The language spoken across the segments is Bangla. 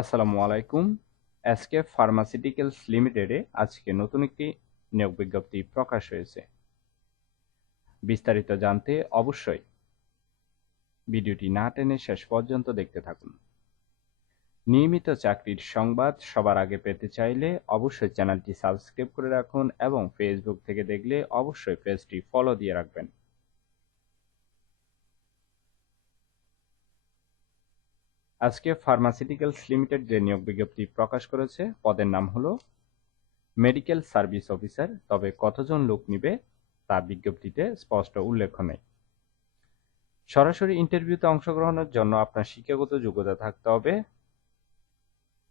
আসসালামু আলাইকুম। এসকে ফার্মাসিউটিক্যালস লিমিটেডে আজকে নতুন একটি নিয়োগ বিজ্ঞপ্তি প্রকাশ হয়েছে। বিস্তারিত জানতে অবশ্যই ভিডিওটি না টেনে শেষ পর্যন্ত দেখতে থাকুন। নিয়মিত চাকরির সংবাদ সবার আগে পেতে চাইলে অবশ্যই চ্যানেলটি সাবস্ক্রাইব করে রাখুন এবং ফেসবুক থেকে দেখলে অবশ্যই পেজটি ফলো দিয়ে রাখবেন। আজকে ফার্মাসিউটিক্যালস লিমিটেড যে নিয়োগ বিজ্ঞপ্তি প্রকাশ করেছে পদের নাম হলো মেডিকেল সার্ভিস অফিসার, তবে কতজন লোক নিবে তা বিজ্ঞপ্তিতে স্পষ্ট উল্লেখ নেই। সরাসরি ইন্টারভিউতে অংশগ্রহণের জন্য আপনার শিক্ষাগত যোগ্যতা থাকতে হবে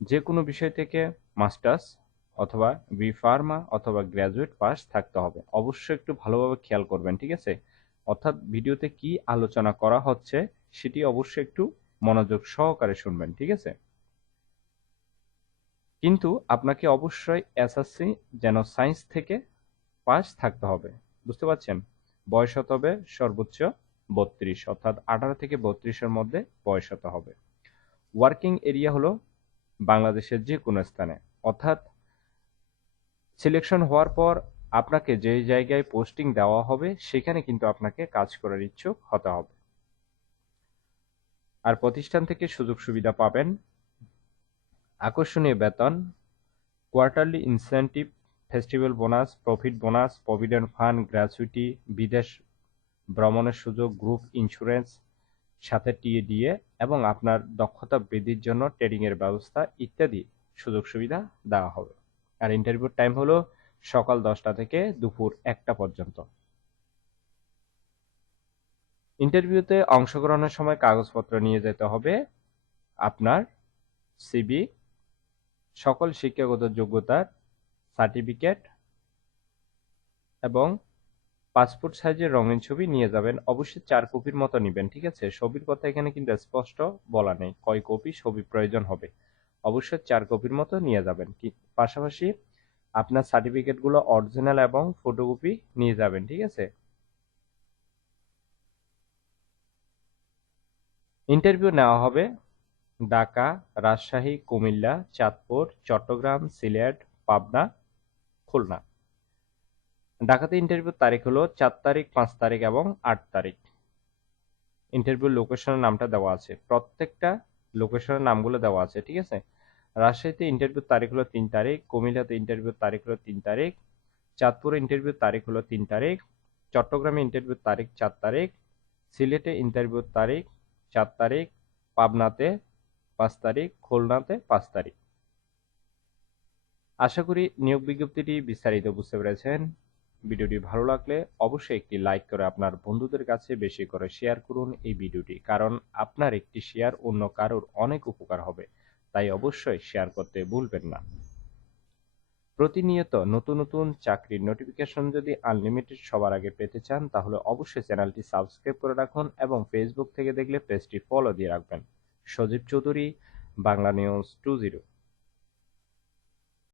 যে কোনো বিষয় থেকে মাস্টার্স অথবা বি ফার্মা অথবা গ্র্যাজুয়েট পাস থাকতে হবে। অবশ্যই একটু ভালোভাবে খেয়াল করবেন, ঠিক আছে? অর্থাৎ ভিডিওতে কি আলোচনা করা হচ্ছে সেটি অবশ্যই একটু মনোযোগ সহকারে শুনবেন, ঠিক আছে? কিন্তু আপনাকে অবশ্যই এসএসসি যেন সায়েন্স থেকে পাস থাকতে হবে, বুঝতে পারছেন? বয়স হতে হবে সর্বোচ্চ 32, অর্থাৎ 18 থেকে 32-এর মধ্যে বয়স হতে হবে। ওয়ার্কিং এরিয়া হলো বাংলাদেশের যে কোনো স্থানে, অর্থাৎ সিলেকশন হওয়ার পর আপনাকে যে জায়গায় পোস্টিং দেওয়া হবে সেখানে কিন্তু আপনাকে কাজ করার ইচ্ছুক হতে হবে। আর প্রতিষ্ঠান থেকে সুযোগ সুবিধা পাবেন, আকর্ষণীয় বেতন, quarterly incentive, festival bonus, profit bonus, provident fund, gratuity, বিদেশ ভ্রমণের সুযোগ, গ্রুপ ইন্স্যুরেন্স, সাথে টিএডিএ এবং আপনার দক্ষতা বৃদ্ধির জন্য ট্রেনিংয়ের ব্যবস্থা ইত্যাদি সুযোগ সুবিধা দেওয়া হবে। আর ইন্টারভিউর টাইম হলো সকাল 10টা থেকে দুপুর 1টা পর্যন্ত। ইন্টারভিউতে অংশগ্রহণের সময় কাগজপত্র নিয়ে যেতে হবে আপনার সিভি, সকল শিক্ষাগত যোগ্যতার সার্টিফিকেট এবং পাসপোর্ট সাইজের রঙিন ছবি নিয়ে যাবেন। অবশ্যই 4 কপির মতো নেবেন, ঠিক আছে? ছবির কথা এখানে কিন্তু স্পষ্ট বলা নেই কয় কপি ছবি প্রয়োজন হবে। অবশ্যই 4 কপির মতো নিয়ে যাবেন। পাশাপাশি আপনার সার্টিফিকেটগুলো অরিজিনাল এবং ফটোকপি নিয়ে যাবেন, ঠিক আছে? ইন্টারভিউ নেওয়া হবে ঢাকা, রাজশাহী, কুমিল্লা, চাঁদপুর, চট্টগ্রাম, সিলেট, পাবনা, খুলনা। ঢাকাতে ইন্টারভিউর তারিখ হলো 4 তারিখ, 5 তারিখ এবং 8 তারিখ। ইন্টারভিউ লোকেশনের নামটা দেওয়া আছে, প্রত্যেকটা লোকেশনের নামগুলো দেওয়া আছে, ঠিক আছে? রাজশাহীতে ইন্টারভিউর তারিখ হলো 3 তারিখ, কুমিল্লাতে ইন্টারভিউর তারিখ হলো 3 তারিখ, চাঁদপুরে ইন্টারভিউর তারিখ হলো 3 তারিখ, চট্টগ্রামে ইন্টারভিউর তারিখ 4 তারিখ, সিলেটে ইন্টারভিউর তারিখ 4 তারিখ, পাবনাতে 5 তারিখ, খুলনাতে 5 তারিখ। আশা করি নিয়োগ বিজ্ঞপ্তিটি বিস্তারিত বুঝতে পেরেছেন। ভিডিওটি ভালো লাগলে অবশ্যই একটি লাইক করে আপনার বন্ধুদের কাছে বেশি করে শেয়ার করুন এই ভিডিওটি, কারণ আপনার একটি শেয়ার অন্য কারোর অনেক উপকার হবে, তাই অবশ্যই শেয়ার করতে ভুলবেন না। প্রতিনিয়ত নতুন নতুন চাকরির নোটিফিকেশন যদি আনলিমিটেড সবার আগে পেতে চান তাহলে অবশ্যই চ্যানেলটি সাবস্ক্রাইব করে রাখুন এবং ফেসবুক থেকে দেখলে পেজটি ফলো দিয়ে রাখবেন। সজীব চৌধুরী, বাংলা নিউজ 20।